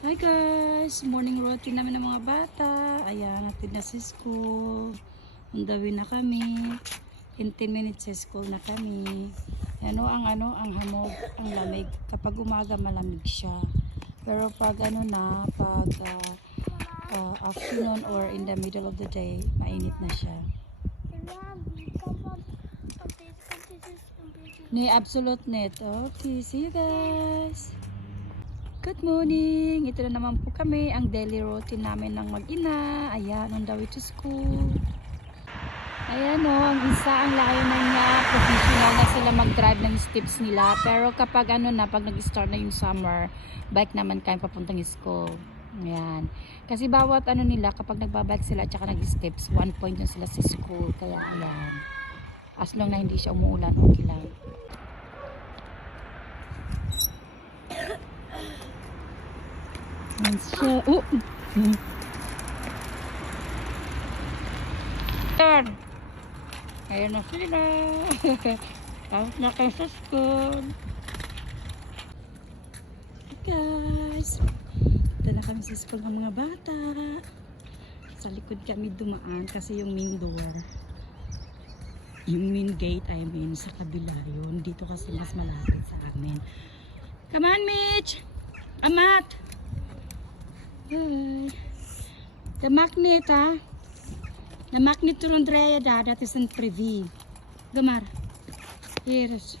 Hi guys! Morning routine namin ng mga bata. Ayan, natin na sa school. Undawin na kami. In 10 minutes sa school na kami. Ang hamog, ang lamig. Kapag umaga malamig siya. Pero pag afternoon or in the middle of the day, mainit na siya. Ni absolute net. Okay, see you guys! Good morning! Ito na naman po kami, ang daily routine namin ng mag-ina. Ayan, on the way to school. Ayan ang isa ang layo na niya. Professional na sila mag-drive ng steps nila. Pero kapag pag nag-start na yung summer, bike naman kayo papuntang school. Ayan. Kasi bawat nila, kapag nagbabike sila at saka nag-steps, 1 point yun sila sa school. Kaya ayan. As long na hindi siya umuulan, okay lang. Ayan siya. Ayan na sila. Tapos na kayo sa school. Hey guys. Ito na kami sa school ng mga bata. Sa likod kami dumaan kasi yung main door. Yung main gate, sa kabila yun. Dito kasi mas malapit sa amin. Come on, Mitch! Amat! Hi! The magnet, ha? The magnet to Andrea, that is in privy. Gamar. Here is.